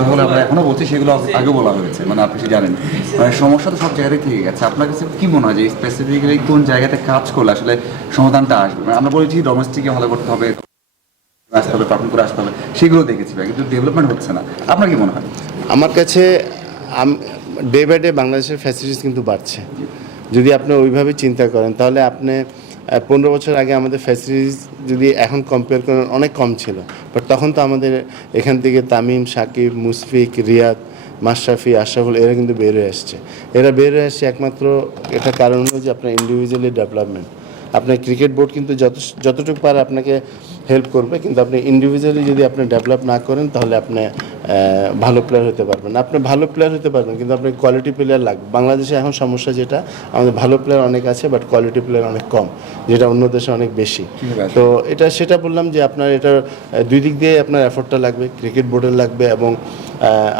কথাগুলো আমরা এখনও বলছি, সেগুলো আগে বলা হয়েছে মানে আপনি জানেন। মানে সমস্যা তো সব জায়গাতেই থেকে গেছে। আপনার কাছে কি মনে হয় যে স্পেসিফিক্যালি কোন জায়গাতে কাজ করলে আসলে সমাধানটা আসবে? মানে আমরা বলেছি ডোমেস্টিকে ভালো করতে হবে, আসতে হবে পারফর্ম করে আসতে হবে, সেগুলো দেখেছি কিন্তু ডেভেলপমেন্ট হচ্ছে না। আপনার কি মনে হয়? আমার কাছে ডে বাই ডে বাংলাদেশের ফ্যাসিলিটিস কিন্তু বাড়ছে। যদি আপনি ওইভাবে চিন্তা করেন, তাহলে আপনি পনেরো বছর আগে আমাদের ফ্যাসিলিটিস যদি এখন কম্পেয়ার করেন, অনেক কম ছিল। বাট তখন তো আমাদের এখান থেকে তামিম, সাকিব, মুশফিক, রিয়াদ, মাশরাফি, আশরাফুল, এরা কিন্তু বের হয়ে আসছে। এরা বের হয়ে আসছে একমাত্র এটা কারণ হলো যে আপনার ইন্ডিভিজুয়ালি ডেভেলপমেন্ট আপনার ক্রিকেট বোর্ড কিন্তু যত, যতটুকু পারে আপনাকে হেল্প করবে, কিন্তু আপনি ইন্ডিভিজুয়ালি যদি আপনি ডেভেলপ না করেন, তাহলে আপনি ভালো প্লেয়ার হতে পারবেন। আপনি ভালো প্লেয়ার হতে পারবেন কিন্তু আপনার কোয়ালিটি প্লেয়ার লাগবে। বাংলাদেশে এখন সমস্যা যেটা আমাদের ভালো প্লেয়ার অনেক আছে বাট কোয়ালিটি প্লেয়ার অনেক কম যেটা অন্য দেশে অনেক বেশি। তো এটা সেটা বললাম যে আপনার এটার দুই দিক দিয়ে আপনার এফোর্টটা লাগবে ক্রিকেট বোর্ডের লাগবে এবং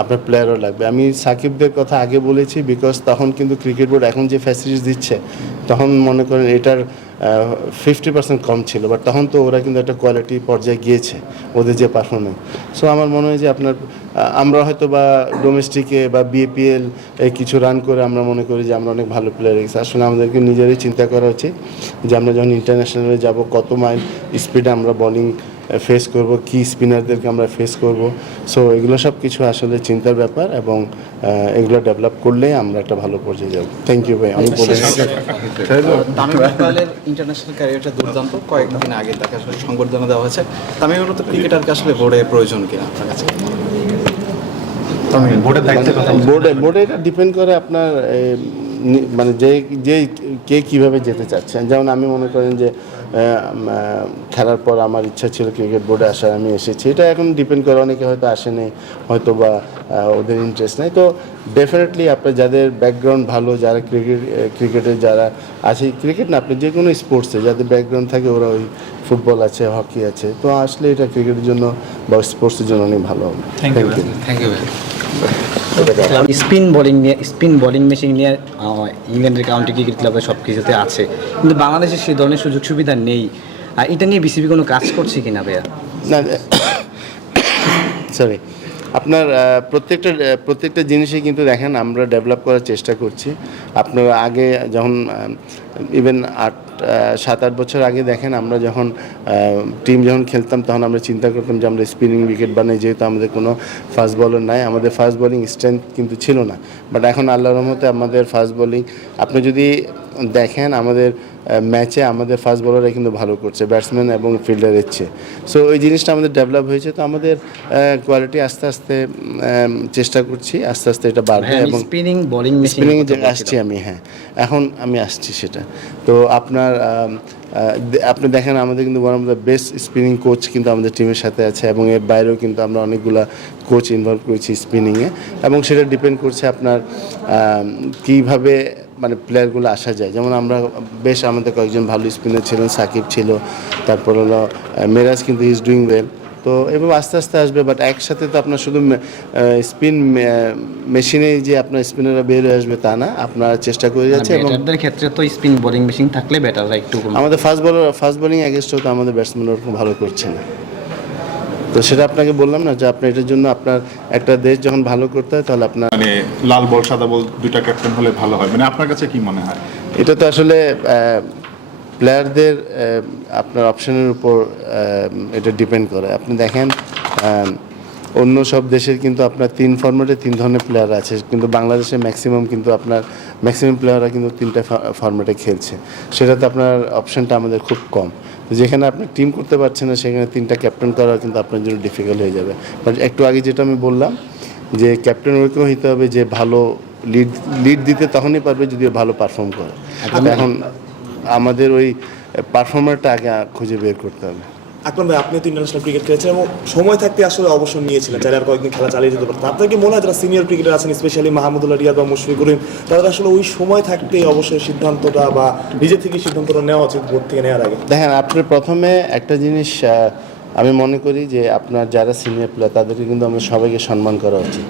আপনার প্লেয়ারও লাগবে। আমি সাকিবদের কথা আগে বলেছি বিকজ তখন কিন্তু ক্রিকেট বোর্ড এখন যে ফ্যাসিলিটিস দিচ্ছে, তখন মনে করেন এটার ফিফটি পার্সেন্ট কম ছিল। বাট তখন তো ওরা কিন্তু একটা কোয়ালিটি পর্যায়ে গিয়েছে ওদের যে পারফরমেন্স সো আমার মনে হয় যে আপনার আমরা হয়তো বা ডোমেস্টিকে বা বিএপিএল কিছু রান করে আমরা মনে করি যে আমরা অনেক ভালো প্লেয়ার গেছি আসলে আমাদেরকে নিজেরই চিন্তা করা উচিত যে আমরা যখন ইন্টারন্যাশনালে যাব, কত মাইল স্পিডে আমরা বলিং ফেস করব কি স্পিনারদেরকে আমরা ফেস করব। সো এগুলো সব কিছু আসলে চিন্তার ব্যাপার এবং এগুলো ডেভেলপ করলে আমরা একটা ভালো পর্যায়ে যাব। থ্যাংক ইউ ভাই। আমি বলে তামিম ইকবালের ইন্টারন্যাশনাল ক্যারিয়ারটা দুর্দান্ত। কয়েকদিন আগে তাকে আসলে সংবর্ধনা দেওয়া হয়েছে। তামিমের মতো ক্রিকেটারকে আসলে বোর্ডে প্রয়োজন কিনা আপনার কাছে? বোর্ডের বোর্ডে বোর্ডে এটা ডিপেন্ড করে আপনার মানে যে যে কে কীভাবে যেতে চাচ্ছেন। যেমন আমি মনে করেন যে খেলার পর আমার ইচ্ছা ছিল ক্রিকেট বোর্ডে আসার আমি এসেছি। এটা এখন ডিপেন্ড করে অনেকে হয়তো আসেনি হয়তো বা ওদের ইন্টারেস্ট নেই। তো ডেফিনেটলি আপনার যাদের ব্যাকগ্রাউন্ড ভালো যারা ক্রিকেট ক্রিকেটে যারা আছে ক্রিকেট না আপনি যে কোনো স্পোর্টসে যাদের ব্যাকগ্রাউন্ড থাকে ওরা ওই ফুটবল আছে হকি আছে। তো আসলে এটা ক্রিকেটের জন্য বা স্পোর্টসের জন্য অনেক ভালো হবে। Thank you thank you spin bowling নিয়ে, স্পিন বোলিং মেশিন নিয়ে ইংল্যান্ডের কাউন্টি ক্রিকেট ক্লাবে সব কিছুতে আছে। কিন্তু বাংলাদেশে সেই ধরনের সুযোগ সুবিধা নেই। আর এটা নিয়ে বিসিবি কোনো কাজ করছে কিনা ভাইয়া? না সরি আপনার প্রত্যেকটা প্রত্যেকটা জিনিসে কিন্তু দেখেন, আমরা ডেভেলপ করার চেষ্টা করছি। আপনার আগে যখন ইভেন আট সাত আট বছর আগে দেখেন আমরা যখন টিম যখন খেলতাম, তখন আমরা চিন্তা করতাম যে আমরা স্পিনিং উইকেট বানাই, যেহেতু আমাদের কোনো ফাস্ট বলার নাই। আমাদের ফাস্ট বোলিং স্ট্রেংথ কিন্তু ছিল না। বাট এখন আল্লাহর রহমতে আমাদের ফাস্ট বোলিং আপনি যদি দেখেন আমাদের ম্যাচে আমাদের ফাস্ট বলাররা কিন্তু ভালো করছে ব্যাটসম্যান এবং ফিল্ডারের চেয়ে। সো ওই জিনিসটা আমাদের ডেভেলপ হয়েছে তো আমাদের কোয়ালিটি আস্তে আস্তে চেষ্টা করছি আস্তে আস্তে এটা বাড়বে এবং স্পিনিং বোলিং মেশিন স্পিনিং আসছি আমি হ্যাঁ। এখন আমি আসছি সেটা। তো আপনার আপনি দেখেন আমাদের কিন্তু one of the best spinning coach কিন্তু আমাদের টিমের সাথে আছে এবং এর বাইরেও কিন্তু আমরা অনেকগুলা কোচ ইনভলভ করেছি স্পিনিংয়ে এবং সেটা ডিপেন্ড করছে আপনার কীভাবে মানে প্লেয়ারগুলো আসা যায়। যেমন আমরা বেশ আমাদের কয়েকজন ভালো স্পিনার ছিলেন সাকিব ছিল তারপর হলো মেরাজ কিন্তু ইজ ডুইং ওয়েল তো এভাবে আস্তে আস্তে আসবে বাট একসাথে তো আপনার শুধু স্পিন মেশিনেই যে আপনার স্পিনাররা বের হয়ে আসবে তা না আপনার চেষ্টা করে যাচ্ছে এবং ক্ষেত্রে তো স্পিন বোলিং মেশিন থাকলে ব্যাটার একটু আমাদের fast bowler fast bowling against তো আমাদের ব্যাটসম্যান ওরকম ভালো করছে না। তো সেটা আপনাকে বললাম না যে আপনার এটার জন্য আপনার একটা দেশ যখন ভালো করতে হয় তাহলে আপনার মানে লাল বল সাদা বল দুইটা ক্যাপ্টেন হলে ভালো হয়। মানে আপনার কাছে কি মনে হয়? এটা তো আসলে প্লেয়ারদের আপনার অপশনের উপর এটা ডিপেন্ড করে। আপনি দেখেন অন্য সব দেশের কিন্তু আপনার তিন ফর্মেটে তিন ধরনের প্লেয়ার আছে। কিন্তু বাংলাদেশে ম্যাক্সিমাম কিন্তু আপনার ম্যাক্সিমাম প্লেয়াররা কিন্তু তিনটা ফর্মেটে খেলছে। সেটাতে আপনার অপশনটা আমাদের খুব কম। যেখানে আপনি টিম করতে পারছেন না সেখানে তিনটা ক্যাপ্টেন করা কিন্তু আপনার জন্য ডিফিকাল্ট হয়ে যাবে। বাট একটু আগে যেটা আমি বললাম যে ক্যাপ্টেন ওরকম হইতে হবে যে ভালো লিড লিড দিতে তখনই পারবে যদি ও ভালো পারফর্ম করে। এখন আমাদের ওই পারফর্মারটা আগে খুঁজে বের করতে হবে। আকরাম ভাই আপনি তো ইন্টারন্যাশনাল ক্রিকেট খেলেছেন এবং সময় থাকতে আসলে অবসর নিয়েছিলেন। চাইলে আর কয়েকদিন খেলা চালিয়ে যেতে পারতেন। আপনার কি মনে হয় যারা সিনিয়র ক্রিকেটার আছেন স্পেশালি মাহমুদুল্লাহ রিয়াদ বা মুশফিকুর রহিম তাদের আসলে ওই সময় থাকতে অবশ্যই সিদ্ধান্তটা বা নিজে থেকে সিদ্ধান্তটা নেওয়া উচিত বোর্ড থেকে নেওয়ার আগে? দেখেন, আপনি প্রথমে একটা জিনিস আমি মনে করি যে আপনার যারা সিনিয়র প্লেয়ার তাদেরকে কিন্তু আমরা সবাইকে সম্মান করা উচিত।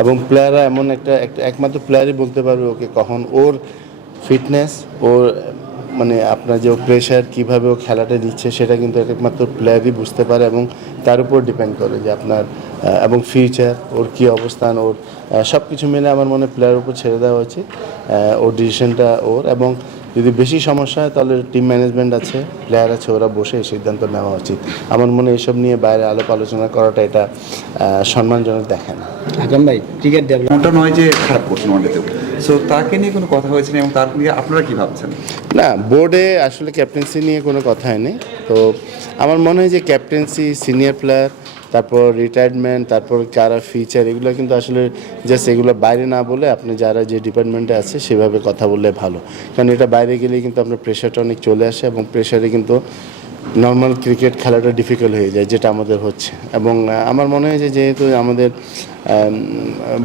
এবং প্লেয়াররা এমন একটা একমাত্র প্লেয়ারই বলতে পারবে ওকে কখন ওর ফিটনেস ওর মানে আপনার যে প্রেশার কীভাবে ও খেলাটা দিচ্ছে সেটা কিন্তু একমাত্র প্লেয়ারই বুঝতে পারে এবং তার উপর ডিপেন্ড করে যে আপনার এবং ফিউচার ওর কি অবস্থান, ওর সব কিছু মিলে আমার মনে প্লেয়ার উপর ছেড়ে দেওয়া উচিত ওর ডিসিশনটা ওর এবং যদি বেশি সমস্যা হয় তাহলে টিম ম্যানেজমেন্ট আছে প্লেয়ার আছে ওরা বসে এই সিদ্ধান্ত নেওয়া উচিত। আমার মনে হয় এসব নিয়ে বাইরে আলাপ আলোচনা করাটা এটা সম্মানজনক দেখে না। আকরাম ভাই ক্রিকেট ডেভেলপ এমনটা নয় যে খারাপ করছেন ওয়ানডেতেও সো তাকে নিয়ে কোনো কথা হয়েছে না এবং তার নিয়ে আপনারা কি ভাবছেন? না বোর্ডে আসলে ক্যাপ্টেন্সি নিয়ে কোনো কথাই নেই। তো আমার মনে হয় যে ক্যাপ্টেন্সি সিনিয়র প্লেয়ার তারপর রিটায়ারমেন্ট তারপর কারা ফিচার এগুলো কিন্তু আসলে জাস্ট এগুলো বাইরে না বলে আপনি যারা যে ডিপার্টমেন্টে আছে সেভাবে কথা বললে ভালো। কারণ এটা বাইরে গেলে কিন্তু আপনার প্রেশারটা অনেক চলে আসে এবং প্রেশারে কিন্তু নর্মাল ক্রিকেট খেলাটা ডিফিকাল্ট হয়ে যায়, যেটা আমাদের হচ্ছে। এবং আমার মনে হয় যে যেহেতু আমাদের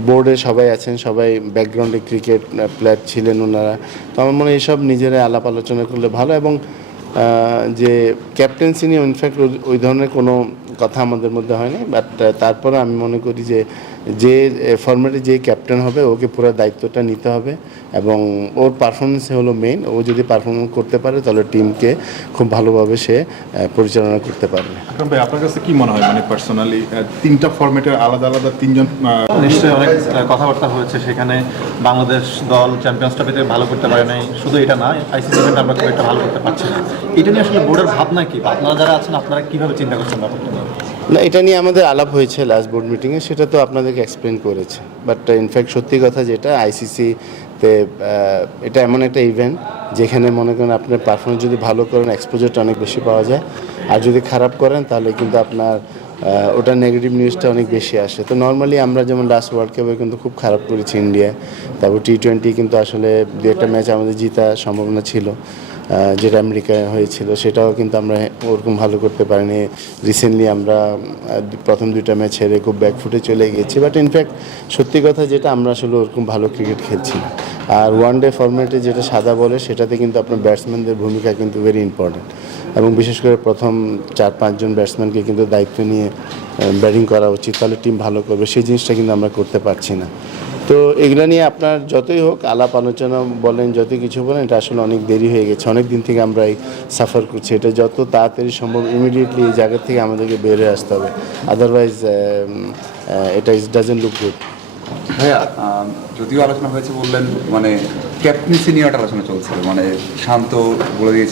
বোর্ডে সবাই আছেন, সবাই ব্যাকগ্রাউন্ডে ক্রিকেট প্লেয়ার ছিলেন ওনারা, তো আমার মনে হয় এসব নিজেরা আলাপ আলোচনা করলে ভালো এবং যে ক্যাপ্টেন্সি নিয়ে ইনফ্যাক্ট ওই ধরনের কোনো কথা আমাদের মধ্যে হয়নি বাট তারপরে আমি মনে করি যে যে ফর্মেটে যে ক্যাপ্টেন হবে ওকে পুরো দায়িত্বটা নিতে হবে এবং ওর পারফরমেন্স হলো মেইন ও যদি পারফরমেন্স করতে পারে তাহলে টিমকে খুব ভালোভাবে সে পরিচালনা করতে পারবে। আকরাম ভাই আপনার কাছে কি মনে হয়? মানে পার্সোনালি তিনটা ফরম্যাটের আলাদা আলাদা তিনজন নিশ্চয়ই অনেক কথাবার্তা হয়েছে সেখানে। বাংলাদেশ দল চ্যাম্পিয়ন্স ট্রফিতে ভালো করতে পারে নাই। শুধু এটা না আইসিসি ইভেন্ট আমরা খুব একটা ভালো করতে পারছি না। এটা নিয়ে আসলে বোর্ডের ভাবনা কি? আপনারা যারা আছেন আপনারা কীভাবে চিন্তা করছেন ব্যাপারটা? না, এটা নিয়ে আমাদের আলাপ হয়েছে লাস্ট বোর্ড মিটিংয়ে সেটা তো আপনাদেরকে এক্সপ্লেন করেছে। বাট ইনফ্যাক্ট সত্যি কথা যেটা আইসিসিতে এটা এমন একটা ইভেন্ট যেখানে মনে করেন আপনার পারফরমেন্স যদি ভালো করেন এক্সপোজারটা অনেক বেশি পাওয়া যায়। আর যদি খারাপ করেন, তাহলে কিন্তু আপনার ওটা নেগেটিভ নিউজটা অনেক বেশি আসে। তো নর্মালি আমরা যেমন লাস্ট ওয়ার্ল্ড কাপে কিন্তু খুব খারাপ করেছি ইন্ডিয়ায় তারপর টি টোয়েন্টি কিন্তু আসলে দু একটা ম্যাচ আমাদের জিতা সম্ভাবনা ছিল। যেটা আমেরিকায় হয়েছিল, সেটাও কিন্তু আমরা ওরকম ভালো করতে পারিনি। রিসেন্টলি আমরা প্রথম দুইটা ম্যাচ হেরে খুব ব্যাকফুটে চলে গেছি বাট ইনফ্যাক্ট সত্যি কথা যেটা, আমরা আসলে ওরকম ভালো ক্রিকেট খেলছি আর ওয়ান ডে ফরম্যাটে যেটা সাদা বলে, সেটাতে কিন্তু আপনার ব্যাটসম্যানদের ভূমিকা কিন্তু ভেরি ইম্পর্ট্যান্ট এবং বিশেষ করে প্রথম চার পাঁচজন ব্যাটসম্যানকে কিন্তু দায়িত্ব নিয়ে ব্যাটিং করা উচিত। তাহলে টিম ভালো করবে। সেই জিনিসটা কিন্তু আমরা করতে পারছি না। তো এগুলো নিয়ে আপনার যতই হোক আলাপ আলোচনা বলেন যত কিছু বলেন, এটা আসলে অনেক দেরি হয়ে গেছে। অনেক দিন থেকে আমরা এই সাফার করছি। এটা যত তাড়াতাড়ি সম্ভব ইমিডিয়েটলি এই জায়গা থেকে আমাদেরকে বের হয়ে আসতে হবে। আদারওয়াইজ এটা ইজ ডাজেন্ট লুক গুড ভাইয়া যদিও আলোচনা হয়েছে বললেন মানে ক্যাপ্টেন্সি নিয়ে আলোচনা চলছিল। মানে শান্ত বলে দিয়েছেন